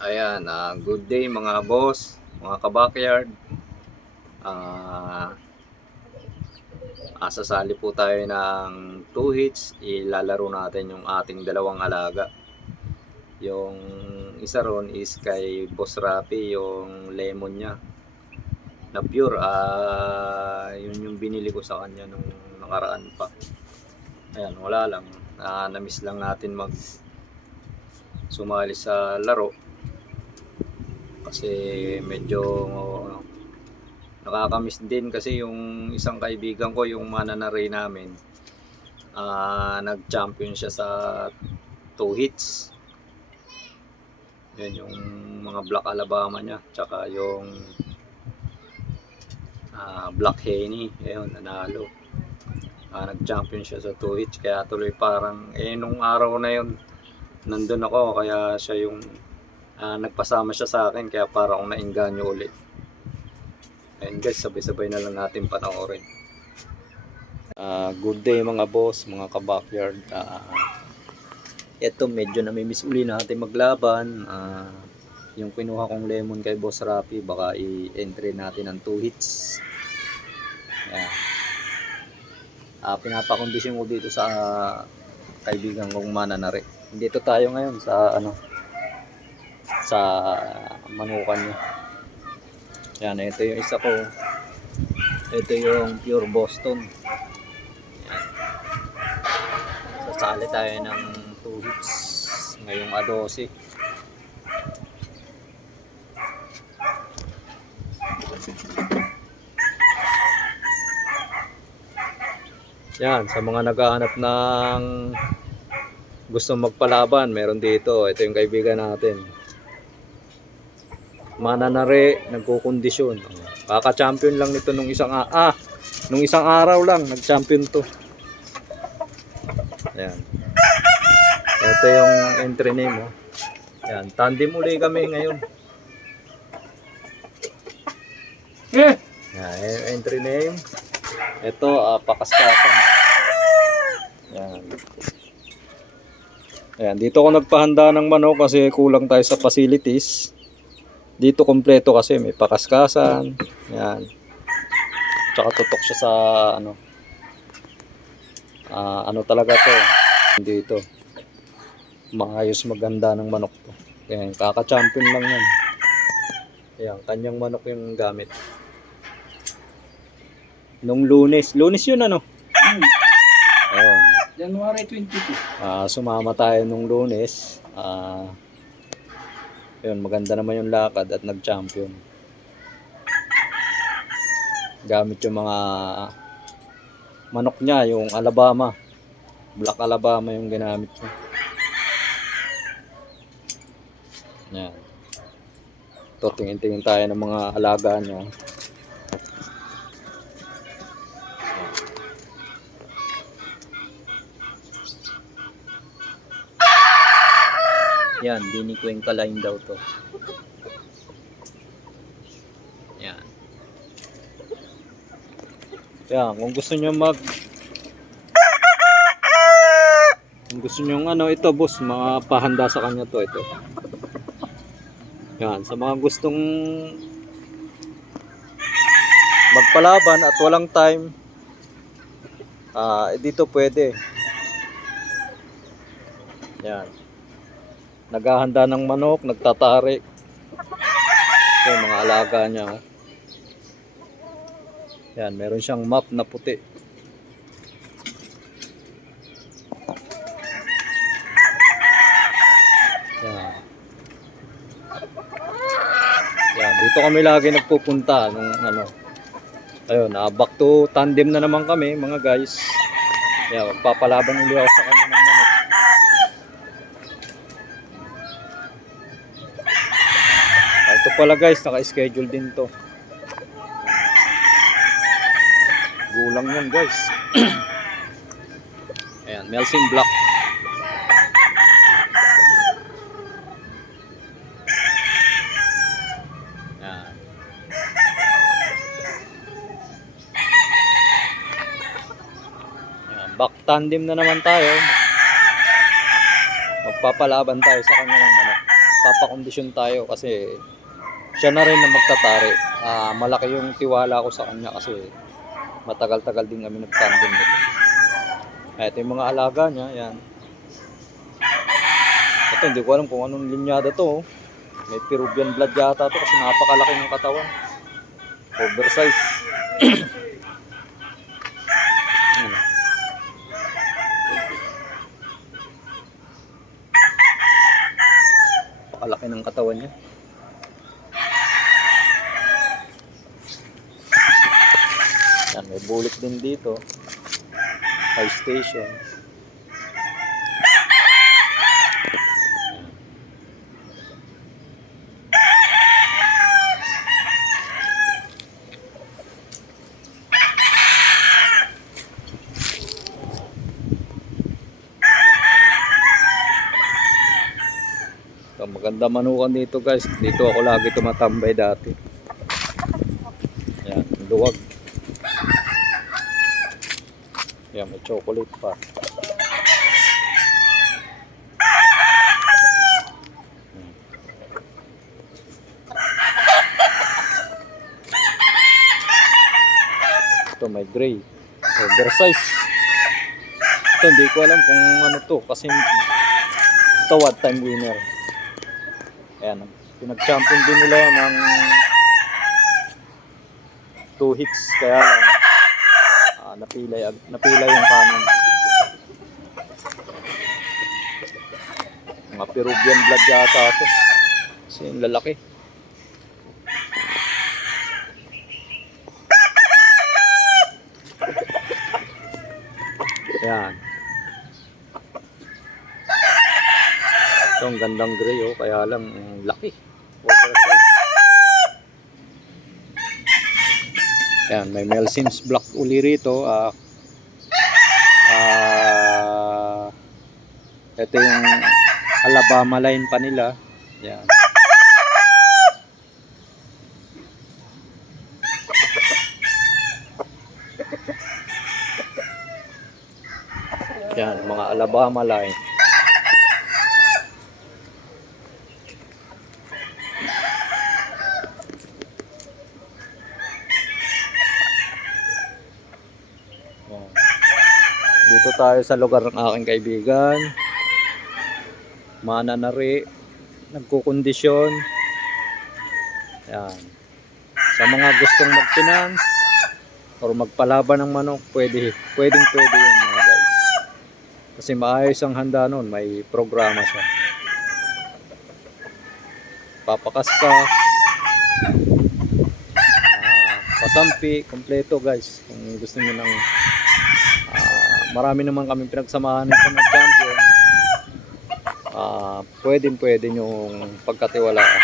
Ayan, good day mga boss, mga kabakyard. Sasali po tayo ng 2 hits. Ilalaro natin yung ating dalawang alaga. Yung isa ron is kay Boss Rapi, yung lemon niya na pure. Yun yung binili ko sa kanya nung nakaraan pa. Ayan, wala lang. Na-miss lang natin mag sumali sa laro kasi medyo nakakamiss din kasi yung isang kaibigan ko, yung mananari namin, nag-champion siya sa 2 hits. Yun yung mga Black Alabama niya, tsaka yung Black Henny. Ayun, nanalo. Nag-champion siya sa 2 hits, kaya tuloy parang nung araw na yun nandun ako, kaya siya yung nagpasama siya sa akin, kaya parang akong nainganyo ulit. Ayun guys, sabay-sabay na lang natin panoorin. Good day mga boss, mga kabakyard. Ito medyo namimiss uli natin maglaban. Yung kinuha kong lemon kay Boss Rapi, baka i-entry natin ng 2 hits. Ayan. Pinapakondisyon ko dito sa kaibigan kong mananari. Dito tayo ngayon sa sa manukan niya. Yan, ito yung isa ko. Ito yung pure Boston. Yan. Sasali tayo ng 2 hits ngayong A12. Yan, sa mga naghahanap ng gusto magpalaban, meron dito. Ito yung kaibigan natin. Mananari, nagkukondisyon. Kaka-champion lang nito nung isang araw lang nag-champion to. Ayan. Ito yung entry name, oh. Ayan, tandem uli kami ngayon. Ayan, entry name. Ito, pakaskasan. Ayan. Ayan, dito ako nagpahanda ng manok kasi kulang tayo sa facilities. Dito kompleto kasi may pakaskasan. Ayan. Tsaka tutok siya sa ano talaga to. Dito. Maayos maganda ng manok to. Ayan, kaka-champion lang yan. Ayan, kanyang manok yung gamit. Nung Lunes yun Ayun. January 22. Sumama tayo nung Lunes. Yun, maganda naman yung lakad at nag-champion. Gamit yung mga manok niya, yung Alabama. Black Alabama yung ginamit niya. Yan. Ito, tingin-tingin tayo ng mga alaga niya. Yan, dinikweng kalain daw to. Yan. Yan, kung gusto nyo ito boss, mapahanda sa kanya to, ito. Yan, sa mga gustong magpalaban at walang time, dito pwede. Yan. Naghahanda ng manok, nagtatari. Ito yung mga alaga niya, oh. Yan, meron siyang map na puti. Yan. Yan, dito kami lagi nagpupunta nung ayun, back to tandem na naman kami mga guys. Yan, magpapalaban ulit ako sa kanya ng manok. Ito pala guys, naka-schedule din to. Gulang yan guys. Ayan, Melsin Black. Ayan. Ayan, back tandem na naman tayo. Magpapalaban tayo sa kanya ng manok. papakondisyon tayo kasi siya na rin na magtatari. Malaki yung tiwala ko sa kanya kasi matagal-tagal din kami nagtandem nito. Ito yung mga alaga niya, yan. Ito, hindi ko alam kung anong linyada to. May Peruvian blood yata to kasi napakalaki ng katawan. Oversize. Yan. Napakalaki ng katawan niya. Yan, may bulik din dito. High station. So, maganda manukan dito guys. Dito ako lagi tumatambay dati. Yan, luwag. Yan, may chocolate pa. Ito may gray. Oversize. Ito hindi ko alam kung ano to kasi ito what time winner. Ayan, pinag-champion din nila yan ng 2 hits kaya lang napila yung kanan. Mga Peruvian blood yata ito kasi yung lalaki. Ayan. Ito ang gandang gray kaya lang laki. Oversize. Ayan, may Melsims Black uli rito. Ito yung Alabama line pa nila. Ayan. Ayan, mga Alabama line. Dito tayo sa lugar ng aking kaibigan. Mananari, nagkukondisyon. Ayan. Sa mga gustong mag-finance or magpalaban ng manok, pwedeng yun mga guys. Kasi maayos ang handa nun, may programa siya. Papakaskas, pasampi, kompleto guys. Kung gusto niyo ng marami naman kami pinagsamahan nito ng champion. Pwede yung pagkatiwalaan.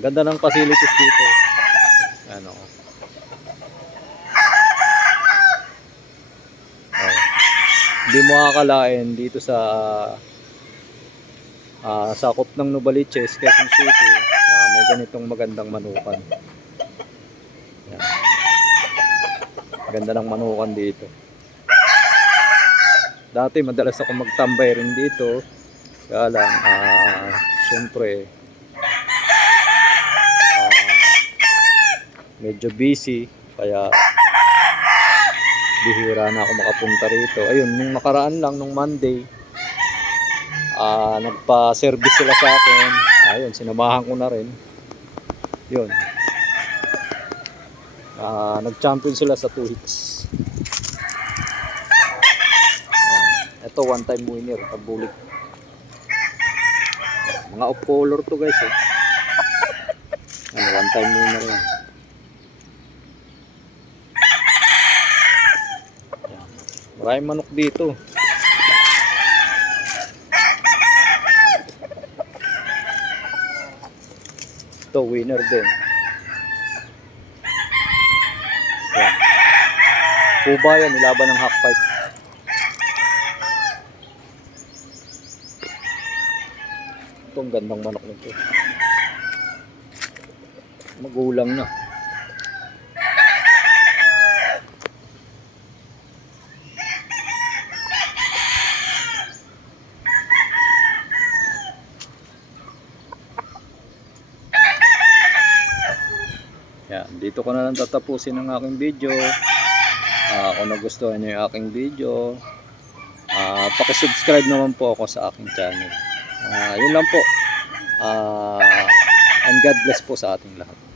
Ganda ng facilities dito. Ano. Hindi mo akalain dito sa sakop ng Novaliches, Quezon City, may ganitong magandang manukan. Yan. Ganda ng manukan dito. Dati madalas ako magtambay rin dito. Kaya lang, syempre, medyo busy. Kaya, bihira na ako makapunta rito. Ayun, nung nakaraan lang, nung Monday, nagpa-service sila sa akin. Ayun, sinamahan ko na rin. Yun. Nag-champion sila sa 2 hits. Ito one time winner, pabulik. Mga off color to guys one time winner yan. Maraming manok dito. Ito winner din. Yan. Puba yan, nilaban ng half pipe. Ito ang gandang manok nito. Magulang na. dito ko na lang tatapusin ang aking video. Kung nagustuhan nyo yung aking video, pakisubscribe naman po ako sa aking channel. Yun lang po. And God bless po sa ating lahat.